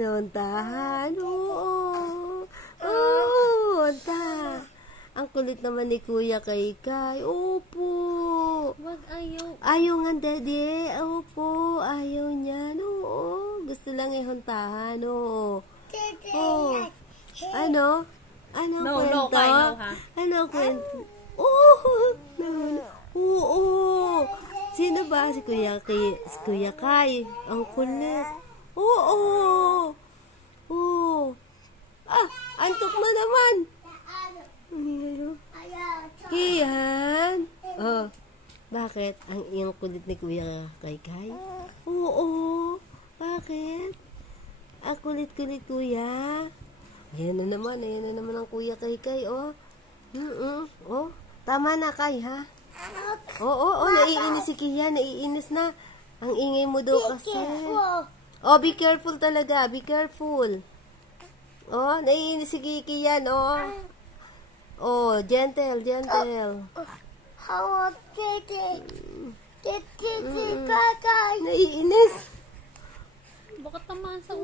Huntahan. Oo. Oo, hunta. Ang kulit naman ni Kuya Kaykay. Opo. Wag ayaw. Ayaw nga, Daddy. Opo, ayaw niya. Oo, gusto lang ihuntahan. Oo. Oh. Ano? Ano No, kwento? no, Kay, no, ha? Ano kwento? Oo. Oo. Sino ba? Si Kuya Kay. Ang kulit. Oo. Oo. Ah, antok na naman. Kian. Oh. Bakit? Ang iyong kulit ni Kuya Kaykay? Oo. Bakit? Ang kulit-kulit Kuya. Ayan na naman ang Kuya Kaykay, oh. Oh, tama na, Kay, ha? Oo, naiinis si Kian, naiinis na. Ang ingay mo daw kasi. Oh, be careful talaga, be careful. Oh, naiinis si Kian, oh. Oh, gentle. How Naiinis. Baka tamaan sa